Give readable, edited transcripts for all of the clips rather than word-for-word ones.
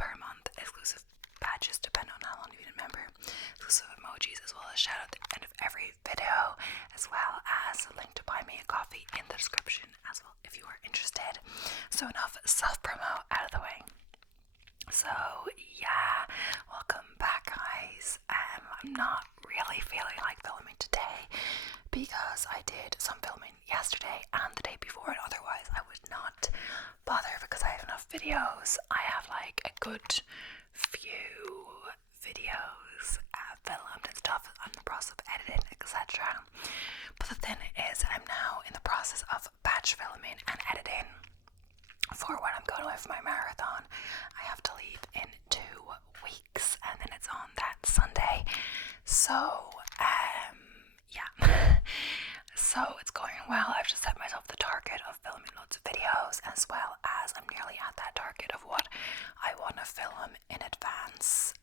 per month, exclusive badges depending on how long you've been a member, exclusive emojis, as well as shout out at the end of every video, as well as a link to buy me a coffee in the description as well if you are interested. So enough self-promo out of the way. So yeah, welcome back guys. I'm not really feeling like filming today because I did some filming yesterday and the day before, and otherwise I would not bother because I have enough videos. I have like a good few videos filmed and stuff. I'm in the process of editing, etc. But the thing is, I'm now in the process of batch filming and editing for when I'm going away for my marathon. I have to leave in 2 weeks and then it's on that Sunday. So yeah. So it's going well. I've just set myself the target of filming loads of videos, as well as I'm nearly at that target of what I want to film in advance.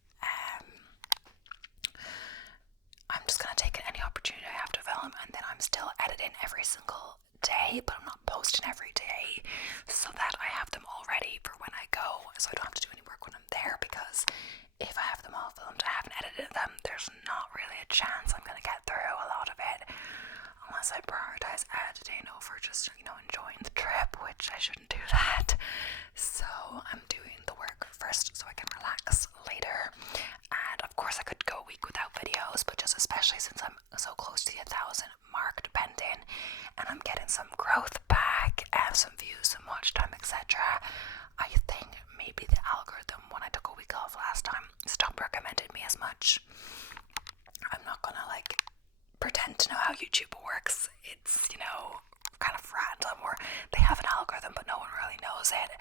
I'm just going to take any opportunity I have to film, and then I'm still editing every single day, but I'm not posting every day, so that I have them all ready for when I go, so I don't have to do any work when I'm there, because if I have them all filmed, I haven't edited them, there's not really a chance I'm going to get through a lot of it, unless I prioritize editing over just, enjoying the trip, which I shouldn't do that. So I'm doing the work first so I can relax later. And of course I could go a week without videos, but just especially since I'm so close to the 1,000 mark depending, and I'm getting some growth back and some views, some watch time, etc. I think maybe the algorithm, when I took a week off last time, stopped recommending me as much. I'm not gonna pretend to know how YouTube works. It's, kind of random, where they have an algorithm but no one really knows it.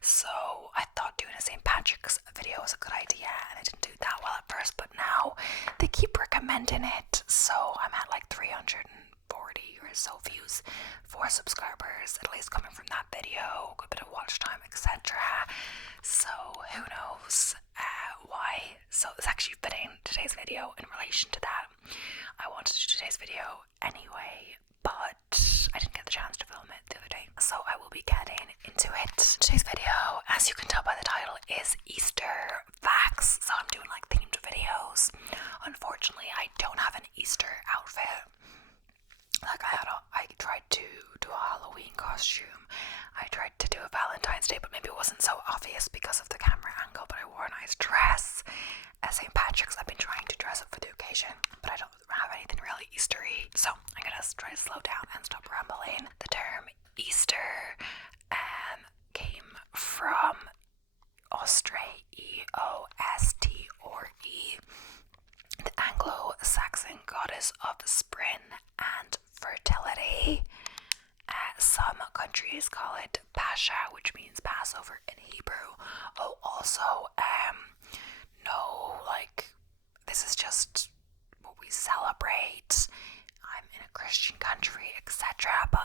So I thought doing a St. Patrick's video was a good idea, and I didn't do that well at first, but now they keep recommending it, so I'm at 340 or so views for subscribers, at least coming from that video, a good bit of watch time, etc. So who knows why. So it's actually fitting today's video in relation to that. I wanted to do today's video anyway, but I didn't get the chance to film it the other day, so I will be getting into it. Today's video, as you can tell by the title, is Easter facts, so I'm doing themed videos. Unfortunately, I don't have an Easter outfit. I tried to do a Halloween costume, I tried to do a Valentine's Day, but maybe it wasn't so obvious because of the camera angle, but I wore a nice dress. At St. Patrick's, I've been trying to dress up for the occasion, but I don't have anything really Eastery, so I'm gonna try to slow down and stop rambling. The term Easter came from Ostre, E-O-S-T or E, the Anglo-Saxon goddess of spring and fertility. Some countries call it Pascha, which means Passover in Hebrew. Oh, also, no, this is just what we celebrate. I'm in a Christian country, etc. But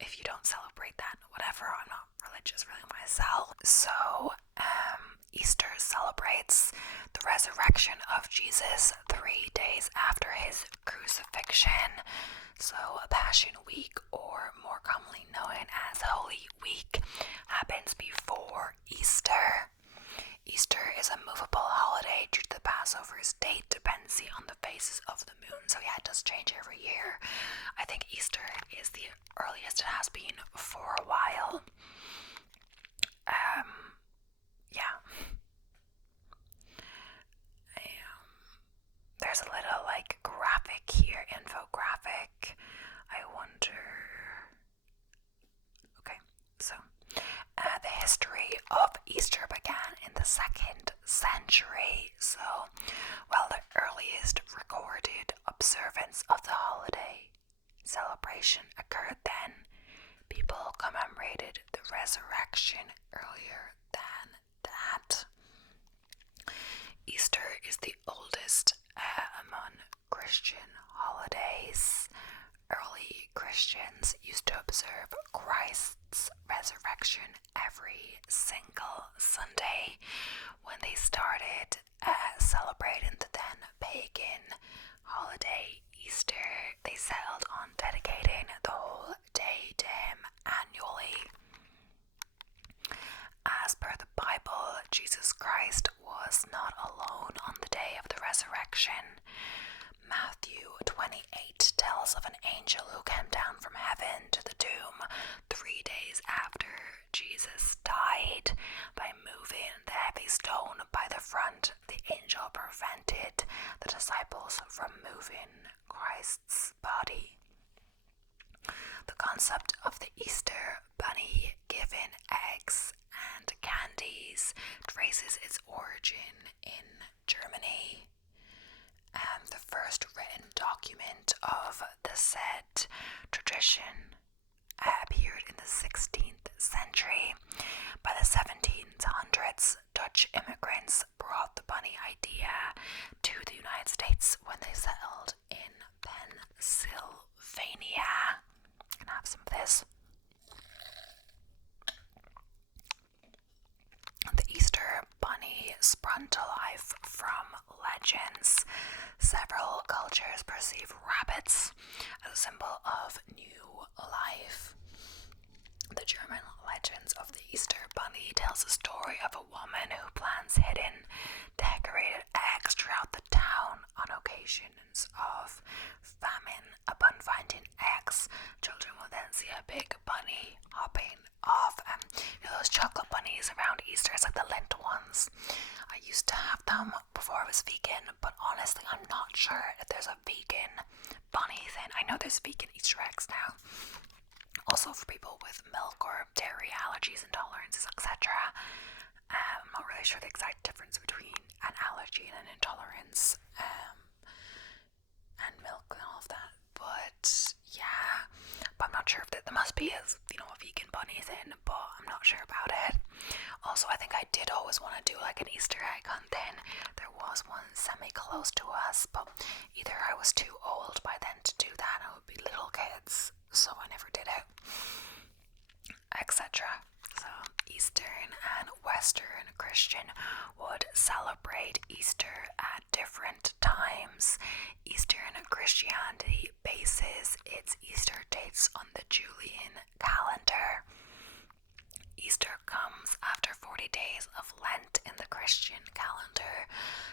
if you don't celebrate that, whatever, I'm not religious really myself. So, Easter celebrates the resurrection of Jesus 3 days after his crucifixion. So Passion Week, or more commonly known as Holy Week, happens before Easter. Easter is a movable holiday due to the Passover's date dependency on the phases of the moon. So yeah, it does change every year. I think Easter is the earliest it has been for a while. Yeah. There's a little graphic here, infographic. I wonder. Okay, so the history of Easter began in the 2nd century. So, the earliest recorded observance of the holiday celebration occurred then. People commemorated the resurrection earlier than that. Easter is the oldest among Christian holidays. Early Christians used to observe Christ's resurrection every single Sunday. When they started celebrating the then pagan holiday Easter, they settled on dedicating the whole day to him annually. as per the Bible, Jesus Christ was not alone on the day of the resurrection. Matthew 28 tells of an angel who came down from heaven to the tomb 3 days after Jesus died. By moving the heavy stone by the front, the angel prevented the disciples from moving Christ's body. The concept of the Easter bunny giving eggs and candies traces its origin in Germany. The first written document of the said tradition appeared in the 16th century. By the 1700s, Dutch immigrants brought the bunny idea to the United States when they settled in Pennsylvania. Can I have some of this? The Easter bunny sprung to life from legends. Several cultures perceive rabbits as a symbol of new life. The German legends of the Easter bunny tells the story of a woman who plants hidden, decorated eggs throughout the town on occasions of famine. Upon finding eggs, children will then see a big bunny hopping off. Those chocolate bunnies around Easter, it's like the Lent ones. I used to have them before I was vegan, but honestly, I'm not sure if there's a vegan bunny thing. I know there's vegan Easter eggs now. Also for people with milk or dairy allergies, intolerances, etc. I'm not really sure the exact difference between an allergy and an intolerance, and milk and all of that. But yeah, but I'm not sure if there must be a vegan bunny thing, but I'm not sure about it. Also, I think I did always want to do like an Easter egg hunt thing. There was one semi-close to us, but either I was too old by then to do that, and it would be little kids, so I never did it, etc. So Eastern and Western Christian would celebrate Easter at different times. Eastern Christianity bases its Easter dates on the Julian calendar. Easter comes after 40 days of Lent in the Christian calendar.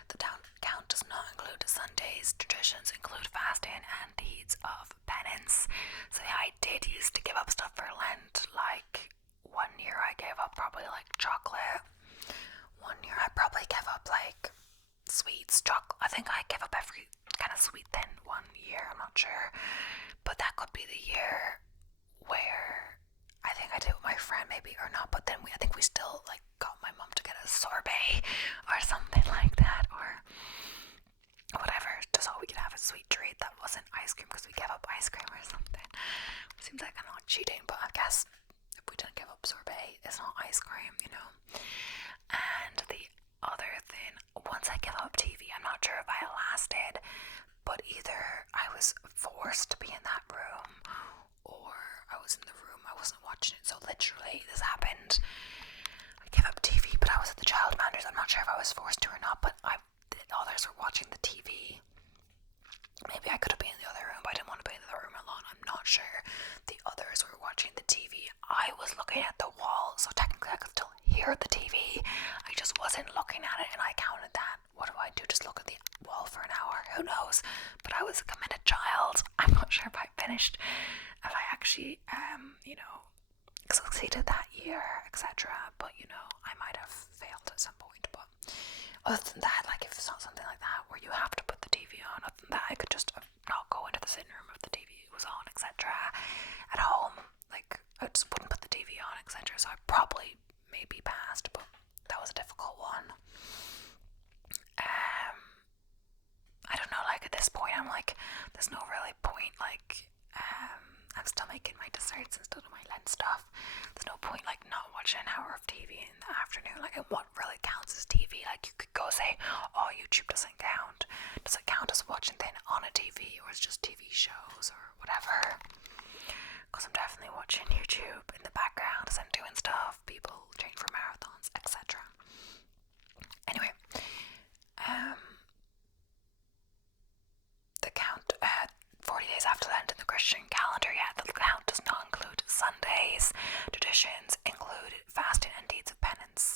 The count does not include Sundays. Traditions include fasting and deeds of penance. So yeah, I did used to give up stuff for Lent. Like 1 year I gave up probably like chocolate. 1 year I probably gave up like sweets, chocolate. I think I gave up every kind of sweet thing 1 year. I'm not sure, but that could be the year where I think I did with my friend maybe or not, but then I think we still like got my mum to get a sorbet or something like that, or whatever, just all we could have a sweet treat that wasn't ice cream because we gave up ice cream or something. Seems like kind of like cheating, but I guess if we didn't give up sorbet, it's not ice cream, you know. And the other thing, once I gave up TV, I'm not sure if I lasted, but either I was forced to be in that room or I was in the room, I wasn't watching it. So literally this happened. I gave up TV, but I was at the childminders. I'm not sure if I was forced to or not, but the others were watching the TV. Maybe I could have been in the other room, but I didn't want to be in the other room alone. I'm not sure. The others were watching the TV. I was looking at the wall, so technically I could still hear the TV. I just wasn't looking at it, and I counted that. What do I do? Just look at the wall for an hour? Who knows? But I was a committed child. I'm not sure if I finished, if I actually, succeeded that year, etc. But, I might have failed at some point. But other than that, like, if it's not something like that where you have to put the TV on, other than that, I could just not go into the sitting room if the TV was on, etc. At home, like, I just wouldn't put the TV on, etc. So I probably maybe passed, but that was a difficult one. I don't know, like, at this point, I'm like, there's no really point, like, I'm still making my desserts and still doing my Lent stuff. There's no point, like, not watching an hour of TV in the afternoon. Like, and what really counts as TV? Like, you could go say, oh, YouTube doesn't count. Does it count as watching thing on a TV, or it's just TV shows or whatever? Because I'm definitely watching YouTube in the background as I'm doing stuff, people train for marathons, etc. Anyway, the count 40 days after Lent in the Christian calendar, the count does not include Sundays. Traditions include fasting and deeds of penance.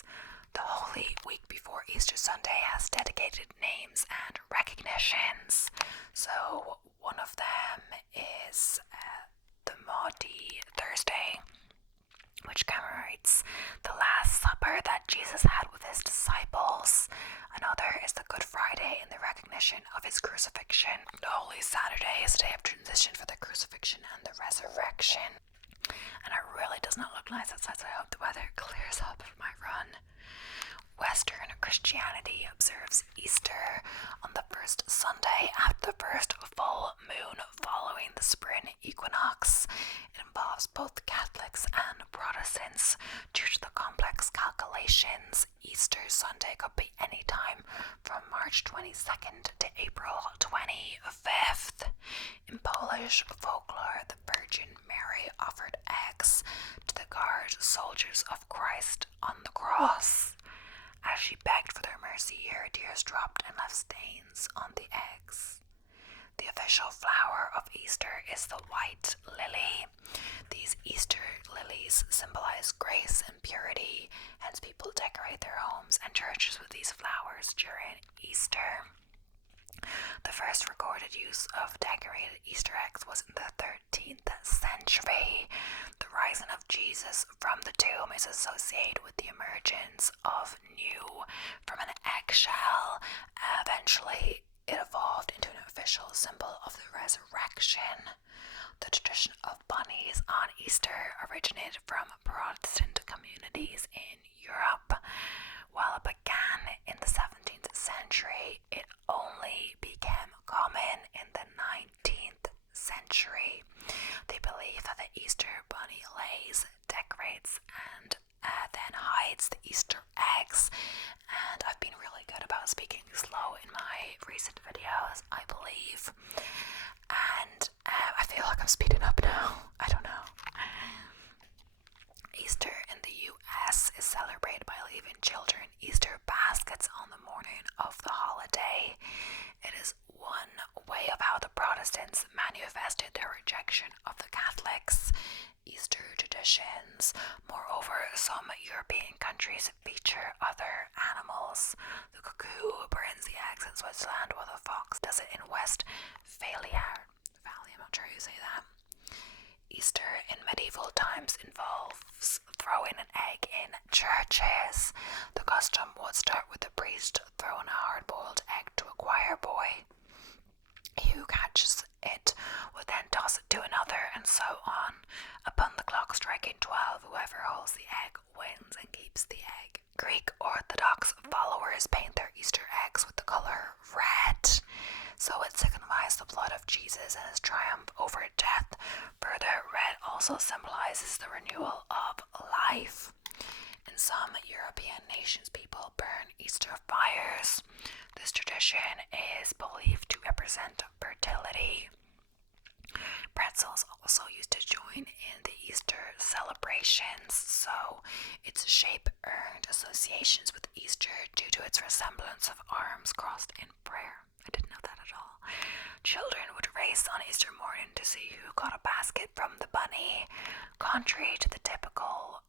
Sunday has dedicated names and recognitions. So one of them is the Maundy Thursday, which commemorates the Last Supper that Jesus had with his disciples. Another is the Good Friday in the recognition of his crucifixion. The Holy Saturday is a day of transition for the crucifixion and the resurrection. And it really does not look nice outside, so I hope the weather clears up for my run. Western Christianity observes Easter on the first Sunday after the first full moon following the spring equinox. It involves both Catholics and Protestants. Due to the complex calculations, Easter Sunday could be any time from March 22nd to April 25th. In Polish folklore, the Virgin Mary offered eggs to the guard soldiers of Christ on the cross. As she begged for their mercy, her tears dropped and left stains on the eggs. The official flower of Easter is the white lily. These Easter lilies symbolize grace and purity, hence people decorate their homes and churches with these flowers during Easter. The first recorded use of decorated Easter eggs was in the 13th century. The rising of Jesus from the tomb is associated with the emergence of new from an eggshell. Eventually, it evolved into an official symbol of the resurrection. The tradition of bunnies on Easter originated from Protestant communities in Europe. While it began in the 17th century, it only became common in the 19th century. They believe that the Easter bunny lays, decorates, and then hides the Easter eggs. And I've been really good about speaking slow in my recent videos, I believe. And I feel like I'm speeding up now. I don't know. Easter in the US is celebrated by leaving children Easter baskets on the morning of the holiday. It is one way of how the Protestants manifested their rejection of the Catholics' Easter traditions. Moreover, some European countries feature other animals. The cuckoo burns the eggs in Switzerland, while the fox does it in Westphalia. I'm not sure how you say that. Easter in medieval times involves throwing an egg in churches. The custom would start with the priest throwing a hard-boiled egg to a choir boy. He who catches it would then toss it to another, and so on. Upon the clock striking 12, whoever holds the egg wins and keeps the egg. Greek Orthodox followers paint their Easter eggs with the color red, so it signifies the blood of Jesus and his triumph over death. Further, red also symbolizes the renewal of life. In some European nations, people burn Easter fires. This tradition is believed to represent fertility. Pretzels also used to join in the Easter celebrations, so its shape earned associations with Easter due to its resemblance of arms crossed in prayer. I didn't know that at all. Children would race on Easter morning to see who got a basket from the bunny. Contrary to the typical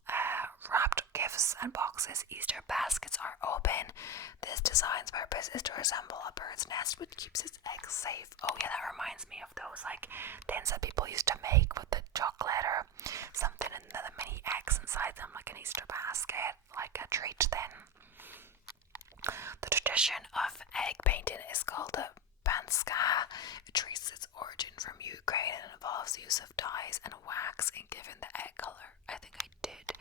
wrapped gifts and boxes, Easter baskets are open. This design's purpose is to resemble a bird's nest which keeps its eggs safe. Oh yeah, that reminds me of those things that people used to make with the chocolate or something and the mini eggs inside them, like an Easter basket, like a treat then. The tradition of egg painting is called the Panska. It traces its origin from Ukraine and involves the use of dyes and wax in giving the egg color. I think I did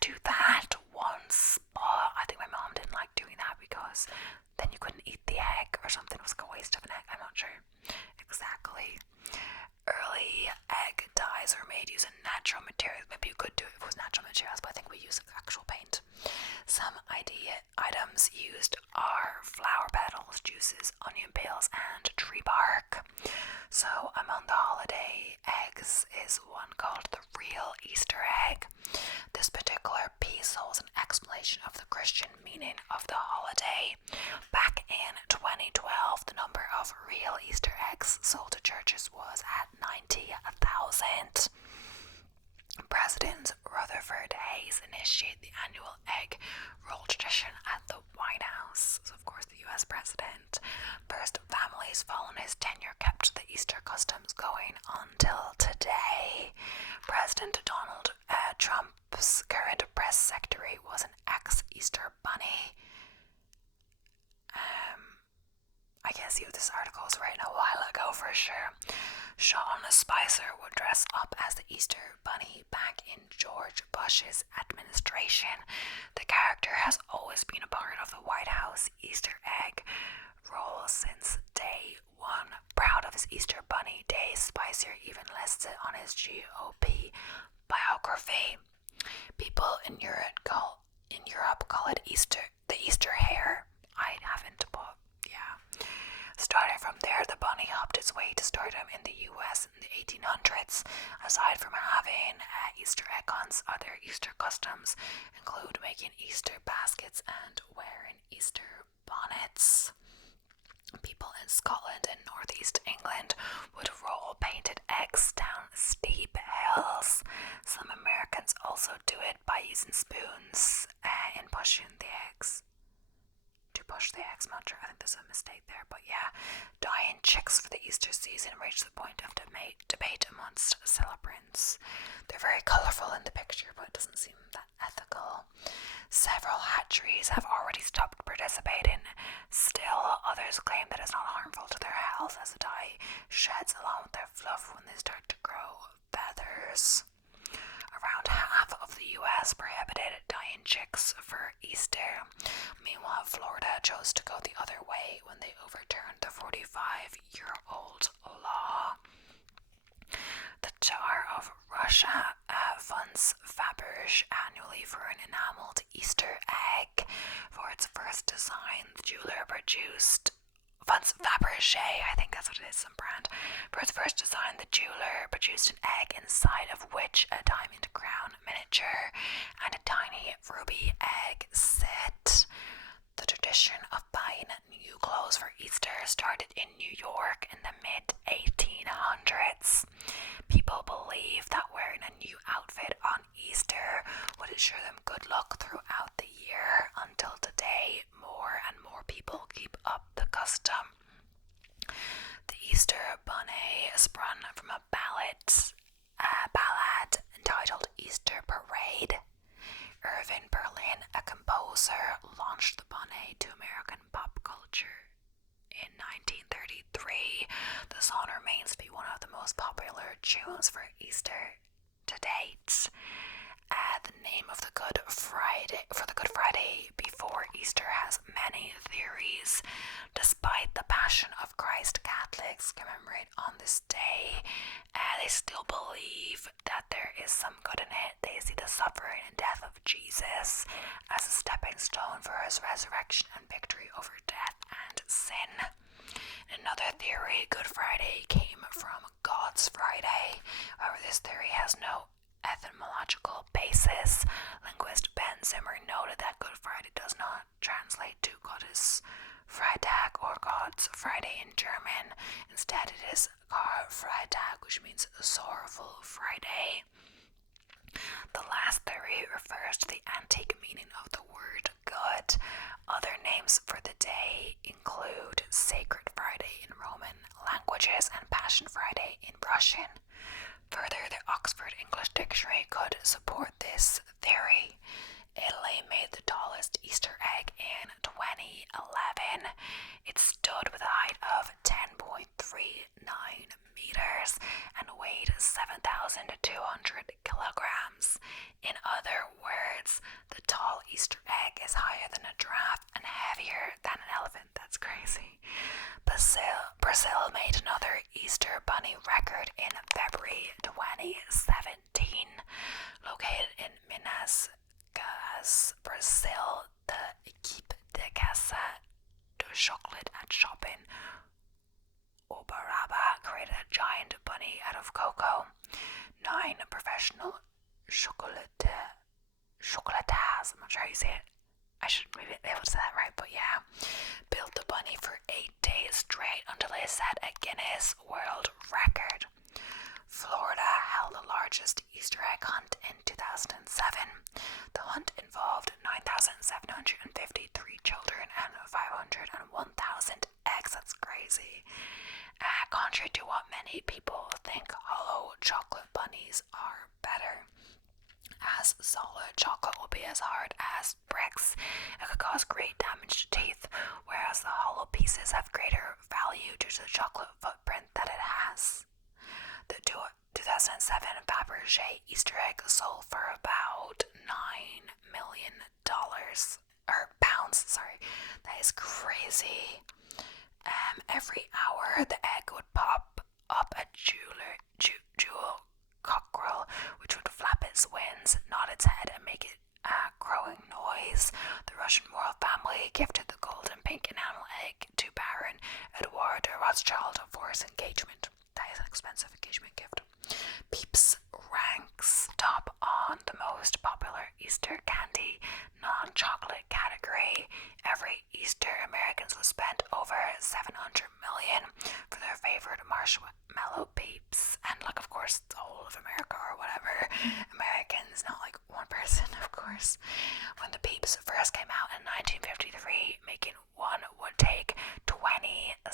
do that once, but I think my mom didn't like doing that because then you couldn't eat the egg or something. It was like a waste of an egg. I'm not sure exactly. Early egg dyes were made using natural materials. Maybe you could do it if it was natural materials, but I think we use actual paint. Some items used are flower petals, juices, onion peels, and tree bark. So among the holiday eggs is one called the real Easter egg. This particular piece holds an explanation of the Christian meaning of the holiday. Back in 2012, the number of real Easter eggs sold to churches was at 90,000. President Rutherford Hayes initiated the annual egg roll tradition at the White House. So Bush's administration. The character has always been a part of the White House Easter egg roll since day one. Proud of his Easter Bunny Day, Spicer even lists it on his GOP biography. People in Europe call it the Easter hare. I haven't, but yeah. Starting from there, the bunny hopped its way to stardom in the US in the 1800s. Aside from having Easter egg hunts, other Easter customs include making Easter baskets and wearing Easter bonnets. People in Scotland and northeast England would roll painted eggs down steep hills. Some Americans also do it by using spoons and pushing the eggs. To push the eggs, I'm not sure. I think there's a mistake there, but yeah. Dying chicks for the Easter season reached the point of debate amongst celebrants. They're very colourful in the picture, but it doesn't seem that ethical. Several hatcheries have already stopped participating. Still, others claim that it's not harmful to their health as the dye sheds along with their fluff when they start to grow feathers. Around half of the US prohibited dyeing chicks for Easter. Meanwhile, Florida chose to go the other way when they overturned the 45-year-old law. The Tsar of Russia funds Faberge annually for an enameled Easter egg. For its first design, the jeweler funds Faberge, I think that's what it is, some brand. For its first design, the jeweler produced an egg inside of which a diamond crown miniature and a tiny ruby egg sit. The tradition of buying new clothes for Easter started in New York in the mid-1800s. People believed that wearing a new outfit on Easter would ensure them good luck throughout the year. Until today, more and more people keep up the custom. The Easter Bunny sprung from a ballad entitled Easter Parade. Irving Berlin, a composer, launched the bunny to American pop culture in 1933. The song remains to be one of the most popular tunes for Easter to date. The name of the Good Friday before Easter has many theories. Despite the Passion of Christ, Catholics commemorate on this day. They still believe that there is some good in it. They see the suffering and death of Jesus as a stepping stone for his resurrection and victory over death and sin. In another theory, Good Friday came from God's Friday. However, this theory has no etymological basis. Linguist Ben Zimmer noted that Good Friday does not translate to Gottes Freitag or God's Friday in German. Instead, it is Karfreitag, which means sorrowful Friday. The last theory refers to the antique meaning of the word good. Other names for the day include Sacred Friday in Roman languages and Passion Friday in Russian. Further, the Oxford English Dictionary could support this theory. Italy made the tallest Easter egg in 2011. It stood with a height of 10.39 meters and weighed 7,200 kilograms. In other words, the tall Easter egg is higher than a giraffe and heavier than an elephant. That's crazy. Brazil made another Easter bunny record in February 2017. Located in Minas Gerais, Brazil, the Equipe de Caça do Chocolate at Shopping Uberaba created a giant bunny out of cocoa. 9 professional chocolatiers, I'm not sure how you say it, I should maybe be able to say that right, but yeah, built the bunny for 8 days straight until they set a Guinness World Record. Florida held the largest Easter egg hunt in 2007. The hunt involved 9,753 children and 501,000 eggs. That's crazy. Contrary to what many people think, hollow chocolate bunnies are better, as solid chocolate will be as hard as bricks. It could cause great damage to teeth, whereas the hollow pieces have greater value due to the chocolate footprint that it has. The 2007 Fabergé Easter egg sold for about million or pounds, sorry. That is crazy. Every hour the egg would pop up a jewel cockerel, which would flap its wings, nod its head, and make a crowing noise. The Russian royal family gifted the golden pink enamel egg to Baron Edouard de Rothschild for his engagement. That is an expensive engagement gift. Peeps ranks top on the most popular Easter candy non-chocolate category. Every Easter, Americans will spend over $700 million for their favorite marshmallow Peeps, and like of course the whole of America or whatever. Americans, not like one person, of course. When the Peeps first came out in 1953, making one would take 27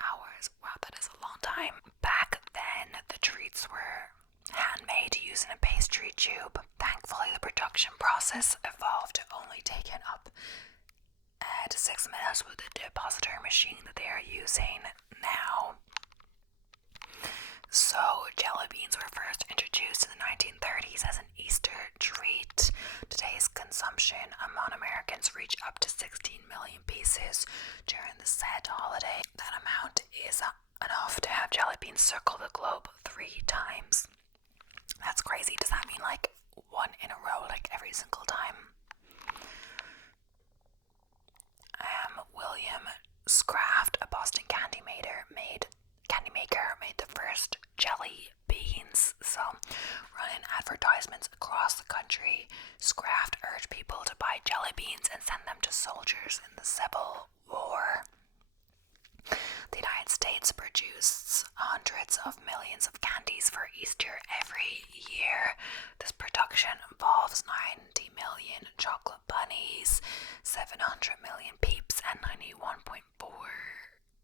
hours. Wow, that is a long time. Back then, the treats were handmade using a pastry tube. Thankfully, the production process evolved to only taking up to 6 minutes with the depositor machine that they are using now. So, jelly beans were first introduced in the 1930s as an Easter treat. Today's consumption among Americans reached up to 16 million pieces during the said holiday. That amount is enough to have jelly beans circle the globe 3 times. That's crazy. Does that mean like one in a row, like every single time? William Scraft, a Boston candy maker, made the first jelly beans. So, running advertisements across the country, Scraft urged people to buy jelly beans and send them to soldiers in the Civil War. The United States produces hundreds of millions of candies for Easter every year. This production involves 90 million chocolate bunnies, 700 million Peeps, and 91.4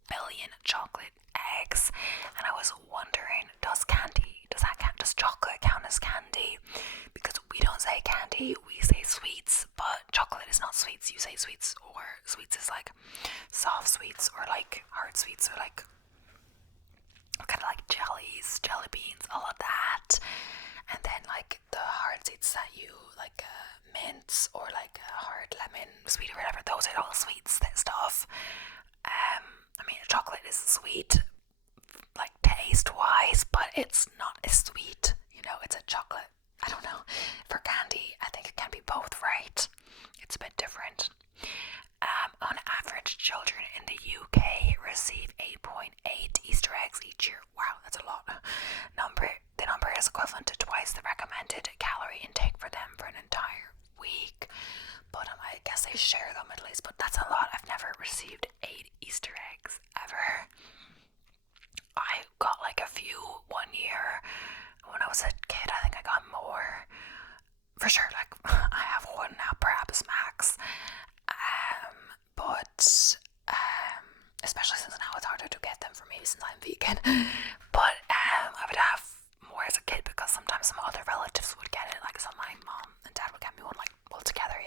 billion chocolate eggs. And I was wondering, does chocolate count as candy? Because we don't say candy, we say sweets, but chocolate is not sweets. You say sweets, or sweets is like soft sweets, or like hard sweets, or like kind of like jellies, jelly beans, all of that. And then like the hard sweets that you like, mints, or like a hard lemon sweet or whatever, those are all sweets, that stuff. I mean, chocolate is sweet, like taste wise, but it's not as sweet, it's a chocolate. I don't know. For candy, I think it can be both, right? It's a bit different. On average, children in the UK receive 8.8 Easter eggs each year. Wow, that's a lot. The number is equivalent to twice the recommended calorie intake for them for an entire week. But I guess they share them at least, but that's a lot. I've never received 8 Easter eggs ever. I got like a few one year. When I was a kid, I think I got more. For sure, like, I have one now, perhaps max. But especially since now it's harder to get them for me since I'm vegan. But I would have more as a kid because sometimes some other relatives would get it. Like, so my mom and dad would get me one, like, all together,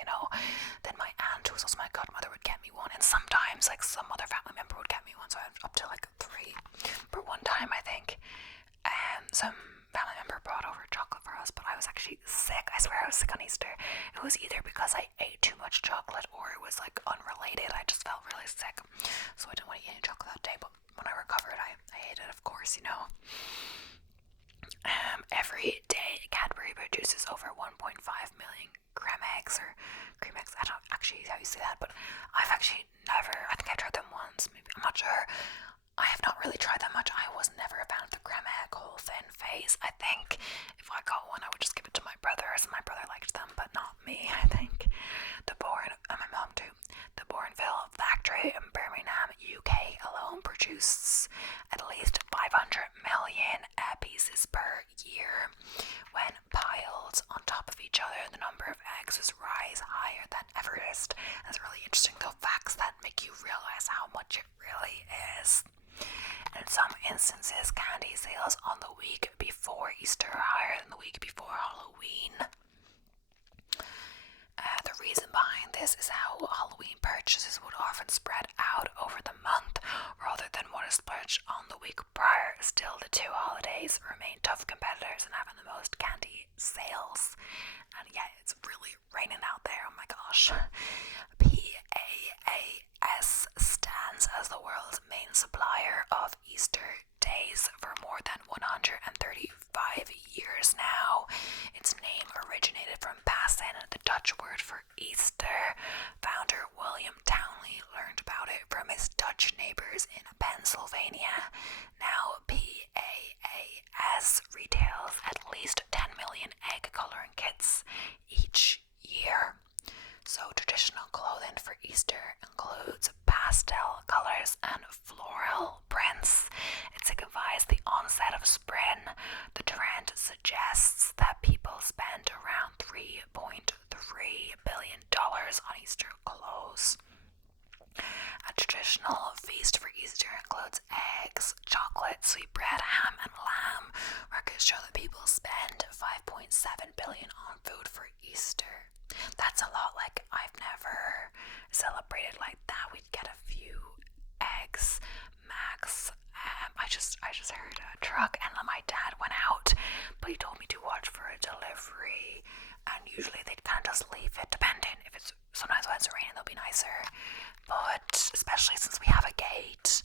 Then my aunt, who was also my godmother, would get me one. And sometimes, like, some other family member would get me one. So I had up to, like, 3. But one time, I think, some family member brought over chocolate for us, but I was actually sick. I swear I was sick on Easter. It was either because I ate too much chocolate or it was like unrelated. I just felt really sick, so I didn't want to eat any chocolate that day. But when I recovered, I ate it, of course. Every day Cadbury produces over 1.5 million cream eggs. I don't actually how you say that, but I've actually never, I think I tried them once, maybe, I'm not sure. I have not really tried that much. I was never a fan of the creme egg whole thin phase. I think if I got one, I would just give it to my brothers, and my brother liked them, but not me, I think. And my mom too. The Bourneville factory in Birmingham, UK alone produces at least 500 million pieces per year. When piled on top of each other, the number of eggs rise higher than Everest. That's really interesting, though, facts that make you realize how much it really is. In some instances, candy sales on the week before Easter are higher than the week before Halloween. The reason behind this is how Halloween purchases would often spread out over the month rather than what is purchased on the week prior. Still, the two holidays remain tough competitors and having the most candy sales. And yeah, it's really raining out there. Oh my gosh. PAAS stands as the world's main supplier of Easter days for more than 135 years now. Its name originated from Pasen, the Dutch word for Easter. Founder William Townley learned about it from his Dutch neighbors in Pennsylvania. Now PAAS retails at least 10 million egg coloring kits each year. So traditional clothing for Easter includes pastel colors and floral prints. It signifies the onset of spring. The trend suggests that people spend around $3.3 billion on Easter clothes. A traditional feast for Easter includes eggs, chocolate, sweetbread, ham, and lamb. Records show that people spend $5.7 billion on food for Easter. That's a lot. Like, I've never celebrated like that. We'd get a few eggs max. I just heard a truck, and my dad went out, but he told me to watch for a delivery, and usually they'd kind of just leave it, depending if it's, sometimes when it's raining they'll be nicer, but especially since we have a gate,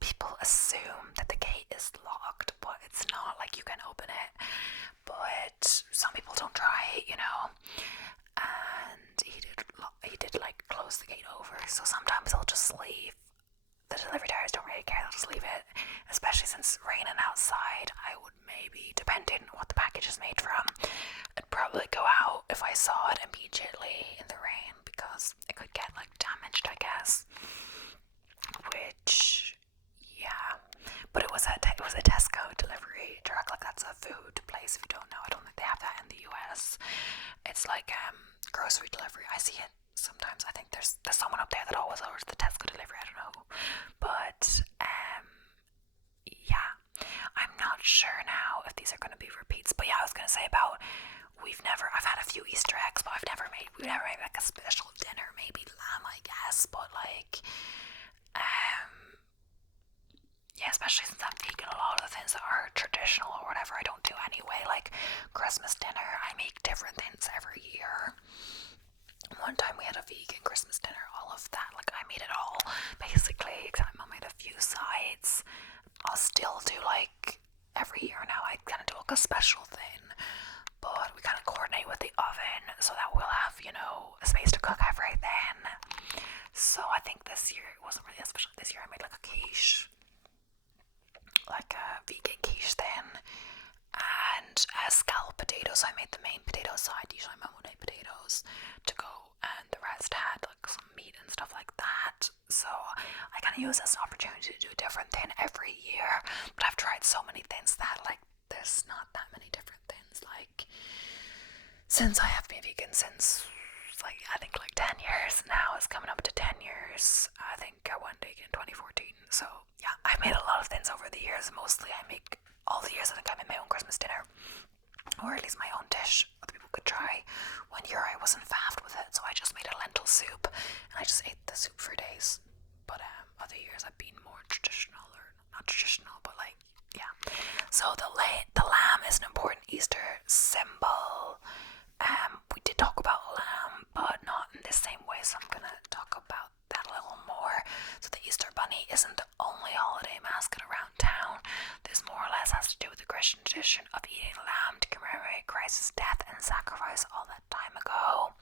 people assume that the gate is locked, but it's not. Like, you can open it, but some people don't try, you know. And he did like close the gate over, so sometimes he'll just leave. The delivery drivers don't really care, they'll just leave it, especially since it's raining outside. I would maybe, depending what the package is made from, I'd probably go out if I saw it immediately in the rain, because it could get like damaged, I guess. Which, yeah, but it was a Tesco delivery truck. Like, that's a food place. If you don't know, I don't think they have that in the US. It's like grocery delivery. I see it sometimes. I think there's someone up there that always orders the Tesco delivery. I don't know, but yeah, I'm not sure now if these are going to be repeats. But yeah, I was going to say about I've had a few Easter eggs, but we've never made like a special dinner. Maybe lamb, I guess, but like yeah, especially since I'm vegan, a lot of the things that are traditional or whatever I don't do anyway. Like Christmas dinner, I make different things every year. One time we had a vegan Christmas dinner, all of that, like I made it all basically, except my mom made a few sides. I'll still do like every year now, I kind of do like a special thing, but we kind of coordinate with the oven so that we'll have, you know, a space to cook everything. So I think this year it wasn't really special. This year I made like a quiche, like a vegan quiche thing, and scalloped potatoes. I made the main potato side. Usually my mom would make potatoes to go, and the rest had like some meat and stuff like that. So I kind of use this opportunity to do a different thing every year. But I've tried so many things that like there's not that many different things. Like, since I have been vegan since like I think like 10 years now, it's coming up to 10 years. I think I went vegan in 2014. So yeah, I've made a lot of things over the years. Mostly I make, all the years I think I made my own Christmas dinner, or at least my own dish other people could try. One year I wasn't faffed with it, so I just made a lentil soup, and I just ate the soup for days. But other years I've been more traditional, or not traditional, but like, yeah. So the lamb is an important Easter symbol. We did talk about lamb, but not in the same way, so I'm gonna talk about that a little more. So the Easter bunny isn't the only holiday mascot around town. This more or less has to do with the Christian tradition of eating lamb to commemorate Christ's death and sacrifice all that time ago.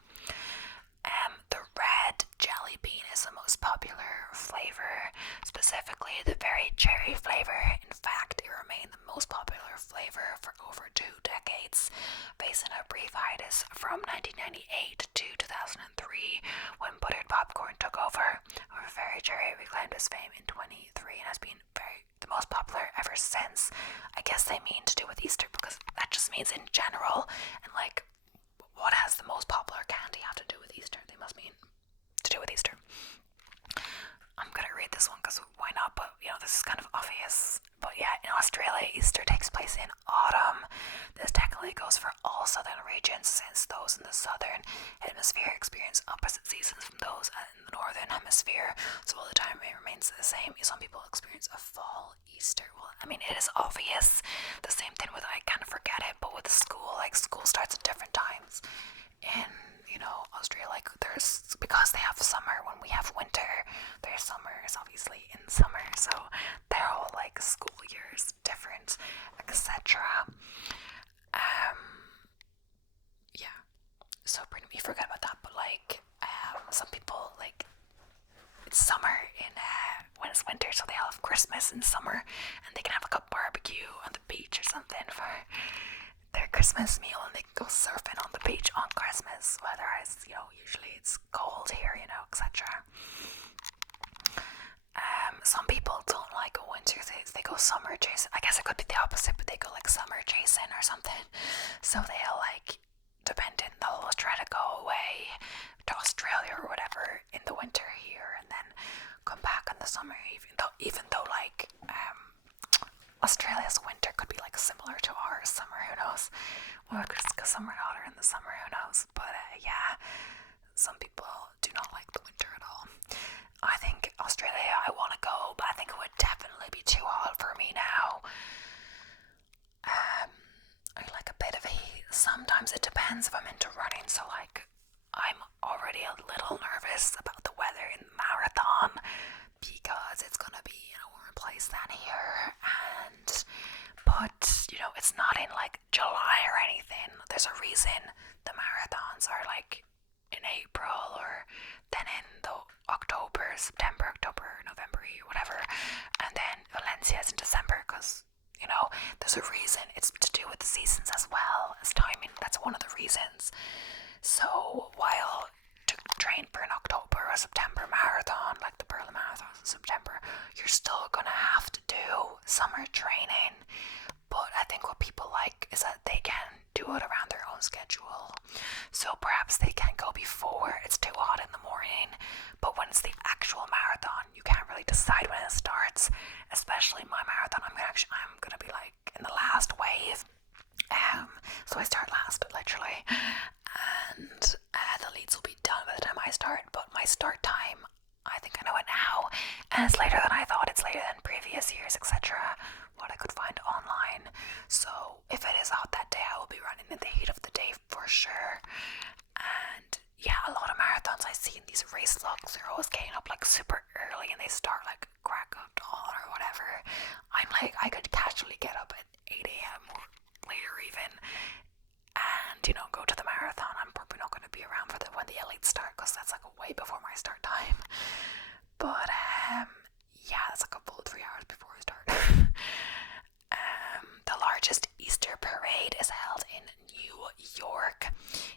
The red jelly bean is the most popular flavor, specifically the very cherry flavor. In fact, it remained the most popular flavor for over 2 decades, facing a brief hiatus from 1998 to 2003 when buttered popcorn took over. However, very cherry reclaimed its fame in 2023 and has been the most popular ever since. I guess they mean to do with Easter, because that just means in general, and like, what has the most popular candy have to do with Easter? They must mean to do with Easter. I'm gonna read this one because why not, but you know, this is kind of obvious. But yeah, in Australia, Easter takes place in autumn. This technically goes for all southern regions, since those in the southern experience opposite seasons from those in the northern hemisphere, so all the time it remains the same. Some people experience a fall Easter. Well, I mean, it is obvious. The same thing with, I kind of forget it, but with school, like school starts at different times in, Austria. Like there's, because they have summer when we have winter, their summer is obviously in summer, so their whole like school year is different, etc. Yeah, so pretty, you forget about that, but like some people, like, it's summer in when it's winter, so they all have Christmas in summer, and they can have like a barbecue on the beach or something for their Christmas meal, and they can go surfing on the beach on Christmas, whereas, usually it's cold here, etc. Some people don't like winter, they go summer chasing. I guess it could be the opposite, but they go like summer chasing or something. So they'll like, depending, they'll try to go away to Australia or whatever in the winter here, and then come back in the summer, even though like Australia's winter could be like similar to our summer, who knows? Or it could just go somewhere hotter in the summer, who knows? But yeah, some people do not like the winter at all. I think Australia, I want to go, but I think it would definitely be too hot for me now. I like a bit of heat. Sometimes it depends if I'm into running, so like I'm already a little nervous about the weather in the marathon because it's gonna be in a warmer place than here, but it's not in like July or anything. There's a reason the marathons are like in April, or then in the September, October, November, or whatever, and then Valencia is in December, because there's a reason. It's to do with the seasons as well as timing. That's one of the reasons. So while to train for an October or September marathon, like the Berlin Marathon in September, you're still gonna have to do summer training. But I think what people like is that they can do it around their own schedule. So perhaps they can go before it's too hot in the morning, but when it's the actual marathon, you can't really decide when it starts. Especially my marathon, I'm gonna be like in the last wave. So I start last, literally, and the leads will be done by the time I start. But my start time, I think I know it now, and it's later than I thought. It's later than previous years, etc. What I could find online. So if it is hot that day, I will be running in the heat of the day for sure. And yeah, a lot of marathons I see in these race vlogs, they're always getting up like super early, and they start like crack of dawn or whatever. I'm like, I could casually get up at 8 a.m. or later even, and go to the marathon. I'm probably not going to be around for when the elites start, because that's like way before my start time. But yeah, that's like a full 3 hours before we start. The largest Easter parade is held in New York.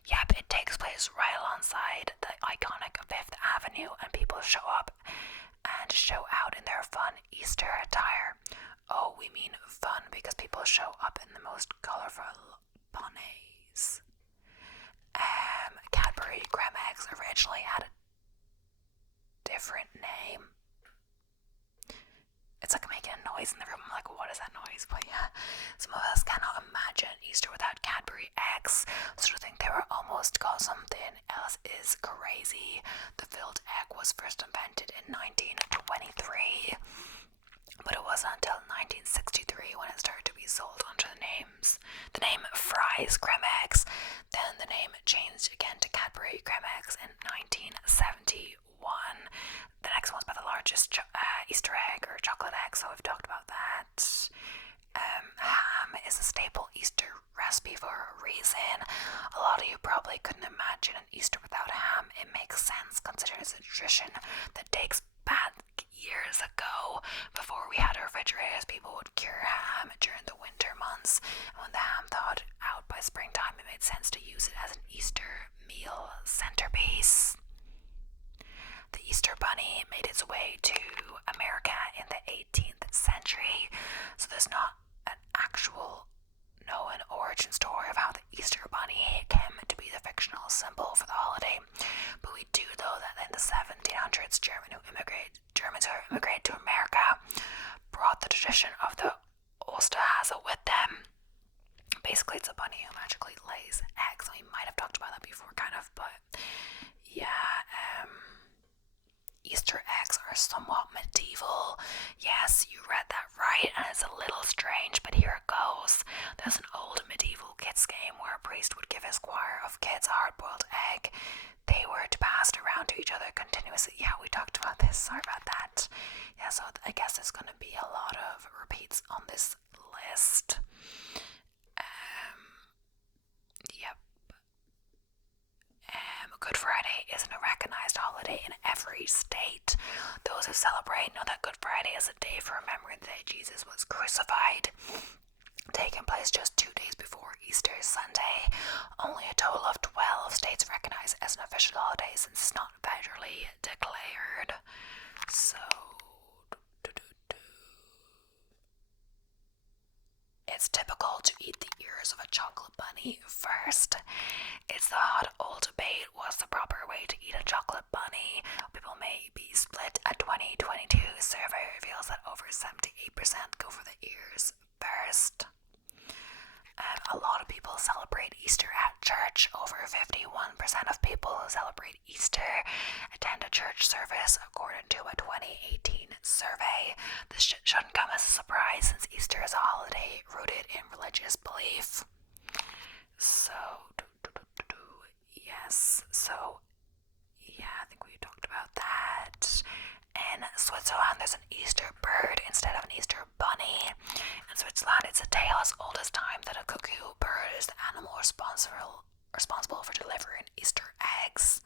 Yep, it takes place right alongside the iconic Fifth Avenue, and people show up and show out in their fun Easter attire. Oh, we mean fun because people show up in the most colourful bunnies. Cadbury Creme Eggs originally had a different name. It's like making a noise in the room. I'm like, what is that noise? But yeah, some of us cannot imagine Easter without Cadbury eggs, so to think they were almost called something else is crazy. The filled egg was first invented in 1923, but it wasn't until 1963 when it started to be sold under the name Fry's Creme Eggs. Then the name changed again to Cadbury Creme Eggs in 1971. The next one's about the largest Easter egg or chocolate egg, so we've talked about that. Ham is a staple Easter recipe for a reason. A lot of you probably couldn't imagine an Easter without ham. It makes sense considering it's a tradition that dates back years ago. Before we had refrigerators, people would cure ham during the winter months, and when the ham thawed out by springtime, it made sense to use it as an Easter meal centerpiece. The Easter Bunny made its way to America in the 18th century, so there's not an actual known origin story of how the Easter Bunny came to be the fictional symbol for the holiday, but we do know that in the 1700s, Germans who immigrated to America brought the tradition of the Osterhase with them. Basically, it's a bunny who magically lays eggs. We might have talked about that before, kind of, but yeah, somewhat medieval. Yes, you read that right, and it's a little strange, but here it goes. There's an old medieval kids game where a priest would give his choir of kids a hard-boiled egg. They were to pass it around to each other continuously. Yeah, we talked about this. Sorry about that. Yeah, so I guess there's going to be a lot of repeats on this list. Yep. Good Friday isn't a recognized holiday in every state. Those who celebrate know that Good Friday is a day for remembering the day Jesus was crucified, taking place just 2 days before Easter Sunday. Only a total of 12 states recognize it as an official holiday since it's not federally declared. So, it's typical to eat the ears of a chocolate bunny first. It's the hot old debate: what's the proper way to eat a chocolate bunny? People may be split. A 2022 survey reveals that over 78% go for the ears first. A lot of people celebrate Easter at church. Over 51% of people who celebrate Easter attend a church service, according to a 2018 survey. This shouldn't come as a surprise, since Easter is a holiday rooted in religious belief. So, yes. So, yeah, I think we talked about that. In Switzerland, there's an Easter bird instead of an Easter bunny. In Switzerland, it's a tale as old as time that a cuckoo bird is the animal responsible for delivering Easter eggs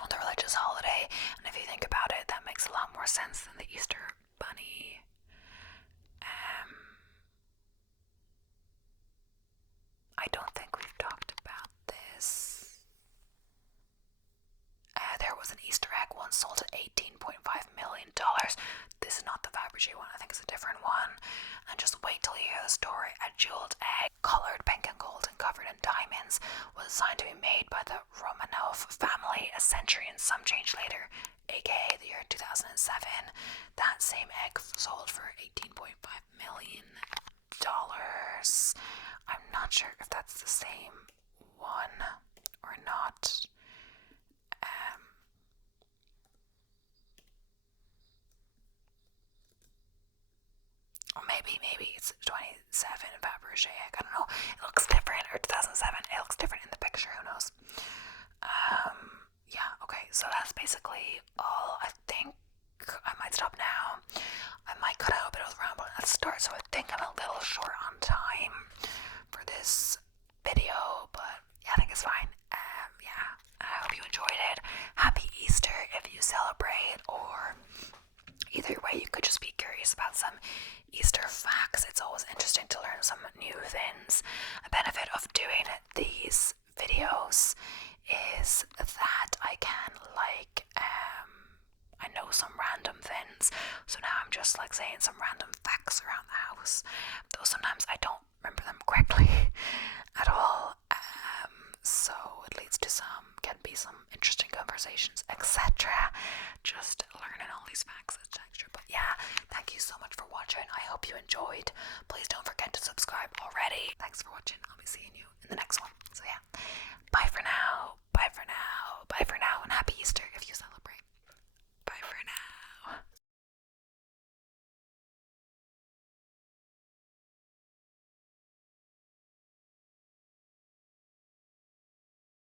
on the religious holiday. And if you think about it, that makes a lot more sense than the Easter bunny. I don't think we've talked about this. There was an Easter egg once sold at $18.5 million. This is not the Fabergé one, I think it's a different one. And just wait till you hear the story. A jeweled egg, colored pink and gold and covered in diamonds, was designed to be made by the Romanov family a century and some change later, aka the year 2007. That same egg sold for $18.5 million. I'm not sure if that's the same one or not. Maybe it's 27 Fabergé. I don't know. It looks different, or 2007. It looks different in the picture. Who knows? Yeah. Okay. So that's basically all. I think I might stop now. I might cut out a bit of the ramble at the start, so I think I'm a little short on time for this video, but yeah, I think it's fine. Yeah. I hope you enjoyed it. Happy Easter if you celebrate, or either way, you could just be curious about some Easter facts. It's always interesting to learn some new things. A benefit of doing these videos is that I can I know some random things, so now I'm just saying some random facts around the house, though sometimes I don't remember them correctly at all. So it leads to can be some interesting conversations, etc. Just learning all these facts, etc. But yeah, thank you so much for watching. I hope you enjoyed. Please don't forget to subscribe already. Thanks for watching. I'll be seeing you in the next one. So yeah, bye for now.